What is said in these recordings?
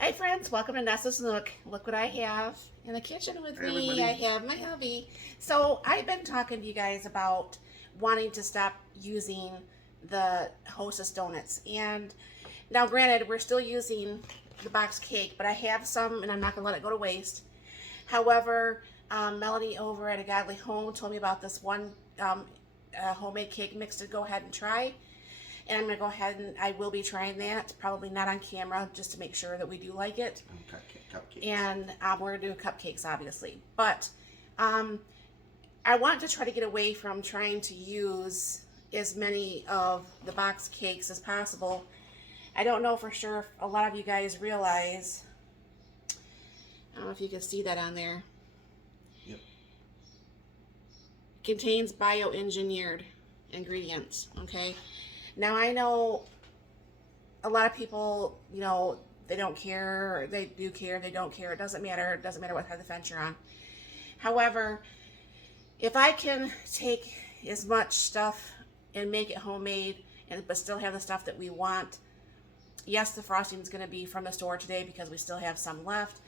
Hi friends, welcome to Nessa's Nook. Look what I have in the kitchen with Hey, me. I everybody. have my hubby. So I've been talking to you guys about wanting to stop using the Hostess donuts. And now granted, we're still using the box cake, but I have some and I'm not going to let it go to waste. However, Melody over at A Godly Home told me about this one homemade cake mix to go ahead and try. And I'm going to go ahead and I will be trying that. Probably not on camera, just to make sure that we do like it. Cupcakes. And we're going to do cupcakes, obviously. But I want to try to get away from trying to use as many of the box cakes as possible. I don't know for sure if a lot of you guys realize, I don't know if you can see that on there, Yep. contains bioengineered ingredients, okay? Now I know a lot of people, they don't care, or they do care, they don't care, it doesn't matter. It doesn't matter what side of the fence you're on. However, if I can take as much stuff and make it homemade but still have the stuff that we want, yes, the frosting is going to be from the store today because we still have some left,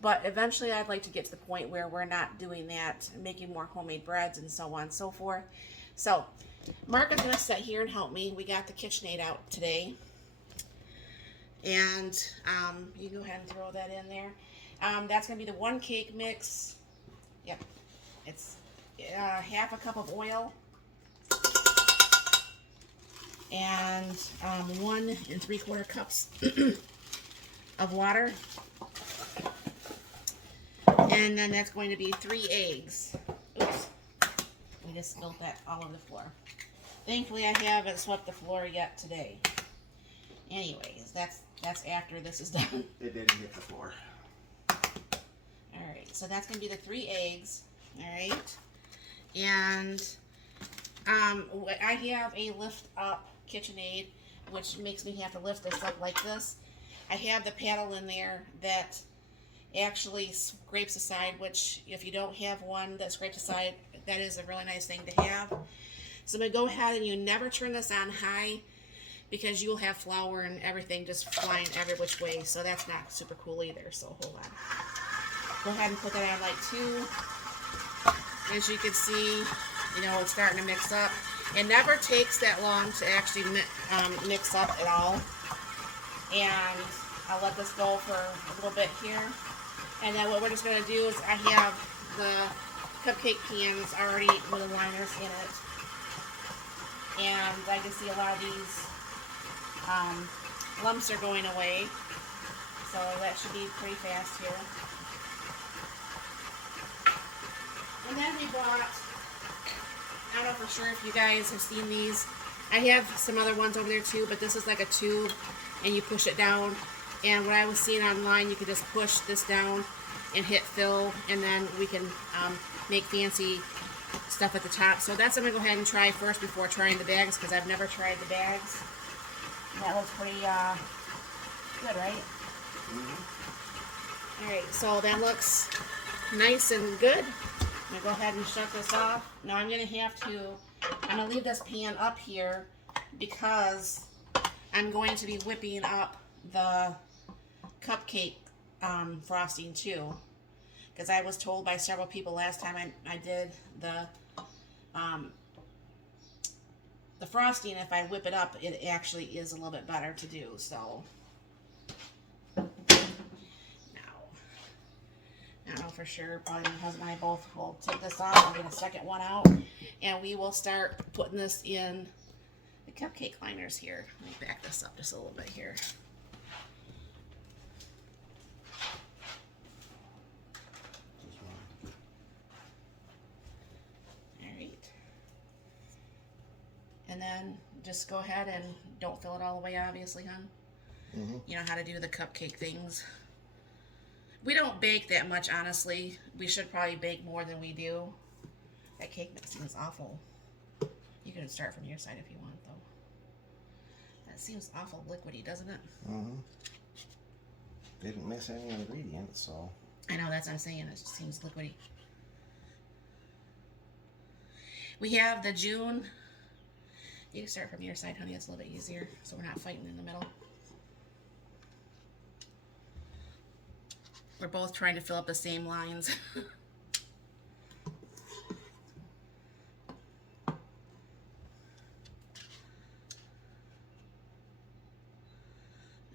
but eventually I'd like to get to the point where we're not doing that, making more homemade breads and so on and so forth. So Mark is going to sit here and help me. We got the KitchenAid out today. And you go ahead and throw that in there. That's going to be the one cake mix. Yep. It's half a cup of oil. And 1 3/4 cups of water. And then that's going to be 3 eggs. Oops. We just spilled that all over the floor. Thankfully, I haven't swept the floor yet today. Anyways, that's after this is done. It didn't hit the floor. Alright, so that's going to be the 3 eggs. Alright. And I have a lift up KitchenAid, which makes me have to lift this up like this. I have the paddle in there that actually scrapes the side, which if you don't have one that scrapes the side, that is a really nice thing to have. So I'm going to go ahead and you never turn this on high because you'll have flour and everything just flying every which way. So that's not super cool either. So hold on. Go ahead and put that on like 2. As you can see, it's starting to mix up. It never takes that long to actually mix up at all. And I'll let this go for a little bit here. And then what we're just going to do is I have the cupcake pans already with the liners in it. And I can see a lot of these lumps are going away. So that should be pretty fast here. And then we bought, I don't know for sure if you guys have seen these. I have some other ones over there too, but this is like a tube and you push it down. And what I was seeing online, you could just push this down and hit fill, and then we can make fancy stuff at the top. So that's what I'm going to go ahead and try first before trying the bags, because I've never tried the bags. And that looks pretty good, right? Mm-hmm. Alright, so that looks nice and good. I'm going to go ahead and shut this off. Now I'm going to leave this pan up here because I'm going to be whipping up the cupcake frosting too. Because I was told by several people last time I did the frosting, if I whip it up, it actually is a little bit better to do. So now, I don't know for sure. Probably my husband and I both will take this off and get a second one out, and we will start putting this in the cupcake liners here. Let me back this up just a little bit here. And then just go ahead and don't fill it all the way, obviously, hon. Mm-hmm. You know how to do the cupcake things. We don't bake that much, honestly. We should probably bake more than we do. That cake mixing is awful. You can start from your side if you want, though. That seems awful liquidy, doesn't it? Mm-hmm. Didn't miss any ingredients, so. I know, that's what I'm saying. It just seems liquidy. We have the June. You can start from your side, honey. It's a little bit easier, so we're not fighting in the middle. We're both trying to fill up the same lines.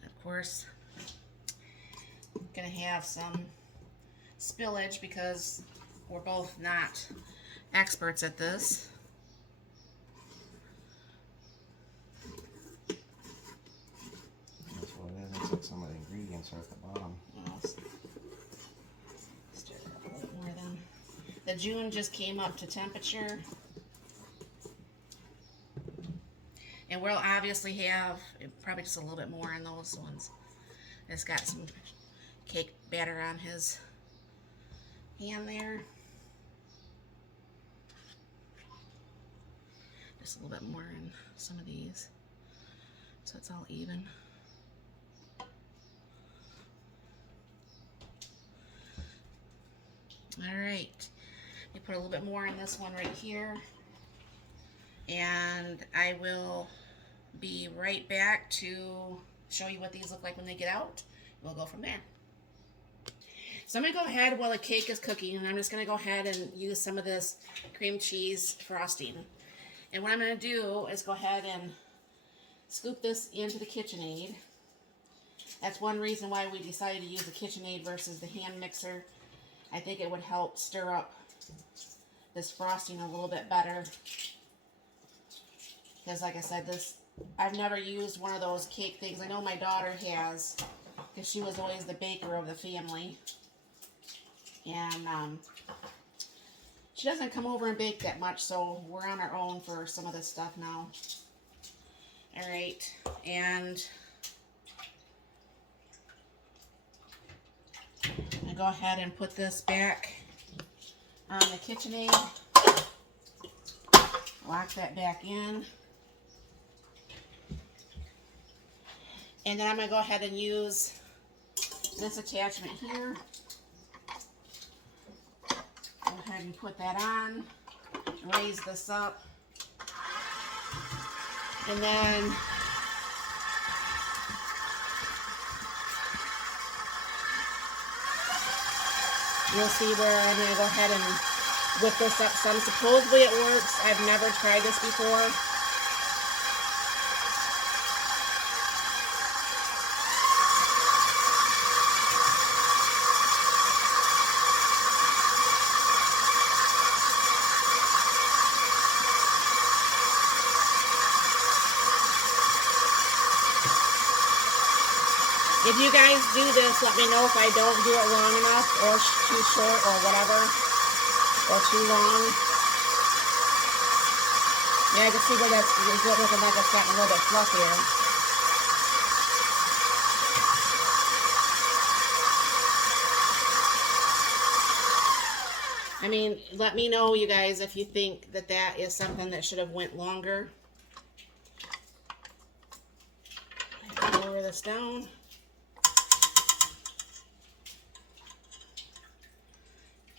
Of course, gonna have some spillage because we're both not experts at this. That's what it is. It's like some of the ingredients are at the bottom. Stir it up a little more then. The June just came up to temperature. And we'll obviously have probably just a little bit more in those ones. It's got some cake batter on his hand there. Just a little bit more in some of these, so it's all even. All right, you put a little bit more in this one right here, and I will be right back to show you what these look like when they get out. We'll go from there. So I'm going to go ahead while the cake is cooking, and I'm just going to go ahead and use some of this cream cheese frosting. And what I'm going to do is go ahead and scoop this into the KitchenAid. That's one reason why we decided to use the KitchenAid versus the hand mixer. I think it would help stir up this frosting a little bit better. Because like I said, I've never used one of those cake things. I know my daughter has, because she was always the baker of the family. And she doesn't come over and bake that much, so we're on our own for some of this stuff now. Alright, and I go ahead and put this back on the KitchenAid. Lock that back in. And then I'm going to go ahead and use this attachment here. Go ahead and put that on. Raise this up. And then you'll see where I'm going to go ahead and whip this up some. Supposedly it works. I've never tried this before. If you guys do this, let me know if I don't do it long enough or too short or whatever, or too long. Yeah, I can see where that's looking like it's gotten a little bit fluffier. I mean, let me know, you guys, if you think that that is something that should have went longer. Lower this down.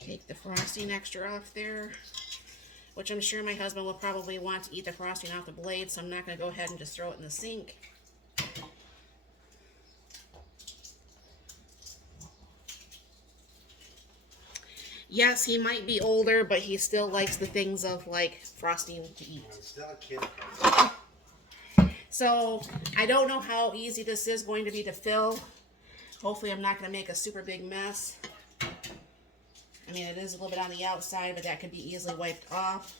Take the frosting extra off there, which I'm sure my husband will probably want to eat the frosting off the blade, so I'm not going to go ahead and just throw it in the sink. Yes, he might be older, but he still likes the things of like frosting to eat. I'm still a kid. So I don't know how easy this is going to be to fill. Hopefully I'm not going to make a super big mess. I mean, it is a little bit on the outside, but that could be easily wiped off.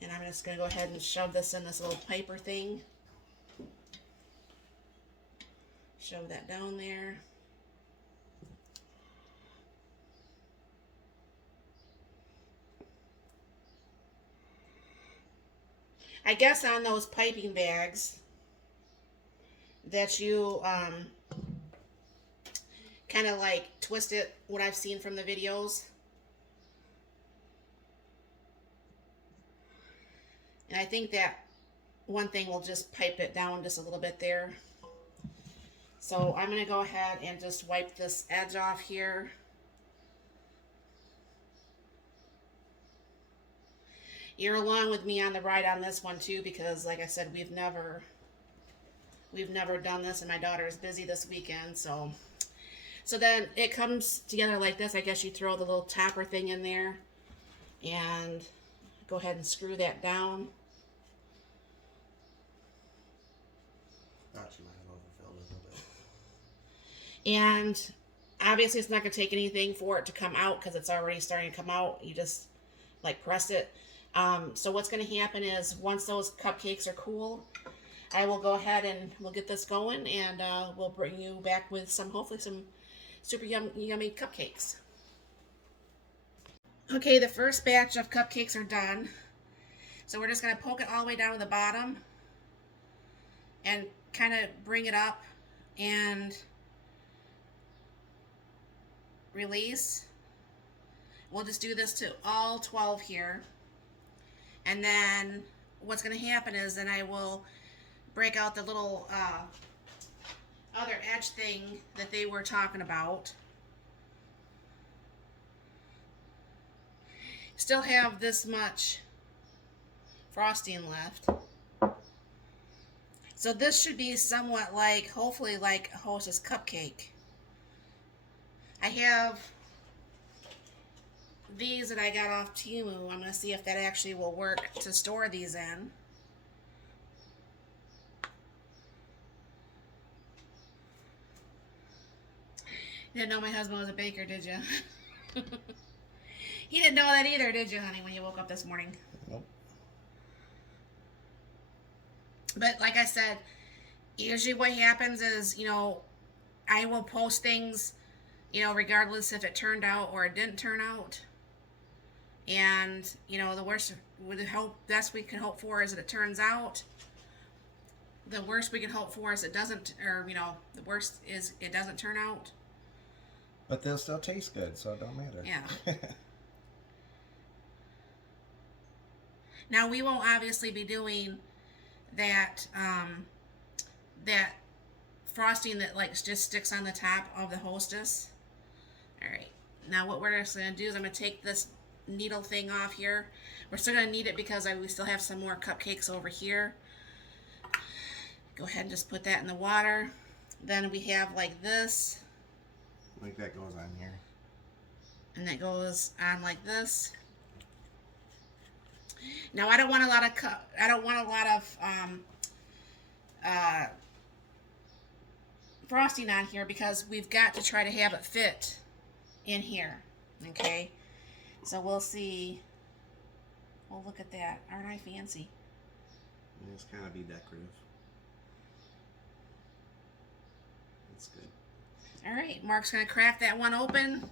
And I'm just going to go ahead and shove this in this little piper thing. Shove that down there. I guess on those piping bags that you kind of like twist it, what I've seen from the videos. And I think that one thing will just pipe it down just a little bit there. So I'm going to go ahead and just wipe this edge off here. You're along with me on the ride on this one too, because like I said, we've never We've never done this, and my daughter is busy this weekend, so then it comes together like this. I guess you throw the little topper thing in there and go ahead and screw that down. Thought you might have overfilled it a little bit. And obviously it's not going to take anything for it to come out because it's already starting to come out. You just like press it. So what's going to happen is once those cupcakes are cool, I will go ahead and we'll get this going, and we'll bring you back with hopefully some super yummy cupcakes. Okay, the first batch of cupcakes are done. So we're just going to poke it all the way down to the bottom and kind of bring it up and release. We'll just do this to all 12 here. And then what's going to happen is then I will break out the little other edge thing that they were talking about. Still have this much frosting left. So this should be somewhat like, hopefully like a hostess cupcake. I have these that I got off Temu. I'm going to see if that actually will work to store these in. You didn't know my husband was a baker, did you? He didn't know that either, did you, honey, when you woke up this morning? Nope. But like I said, usually what happens is, I will post things, regardless if it turned out or it didn't turn out. And, the worst best we can hope for is that it turns out. The worst we can hope for is it doesn't, or, the worst is it doesn't turn out. But they'll still taste good, so it don't matter. Yeah. Now, we won't obviously be doing that that frosting that just sticks on the top of the hostess. All right. Now, what we're just going to do is I'm going to take this needle thing off here. We're still going to need it because we still have some more cupcakes over here. Go ahead and just put that in the water. Then we have like this. Like that goes on here. And that goes on like this. Now I don't want a lot of frosting on here because we've got to try to have it fit in here. Okay, so we'll see. Well, look at that. Aren't I fancy? It's kind of be decorative. It's good. All right, Mark's gonna crack that one open.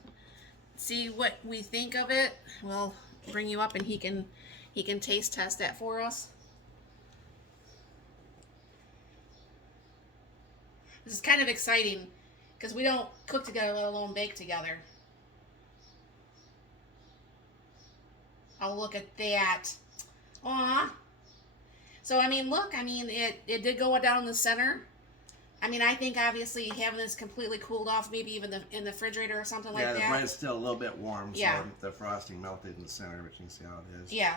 See what we think of it. We'll bring you up and he can taste test that for us. This is kind of exciting because we don't cook together, let alone bake together. Oh, look at that. Aw. So, look, it did go down the center. I think obviously having this completely cooled off, maybe even in the refrigerator or something like that. Yeah, the bread's still a little bit warm, yeah. So the frosting melted in the center, but you can see how it is. Yeah.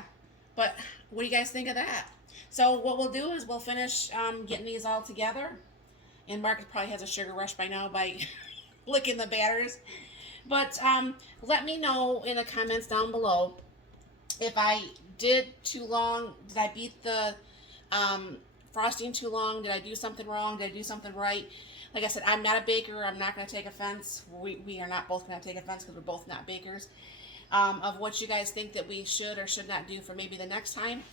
But what do you guys think of that? So what we'll do is we'll finish getting these all together. And Mark probably has a sugar rush by now by licking the batters. But let me know in the comments down below if I did too long. Did I beat the frosting too long? Did I do something wrong? Did I do something right? Like I said, I'm not a baker. I'm not going to take offense. We are not both going to take offense because we're both not bakers. Of what you guys think that we should or should not do for maybe the next time.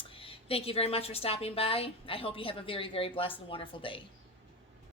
Thank you very much for stopping by. I hope you have a very, very blessed and wonderful day.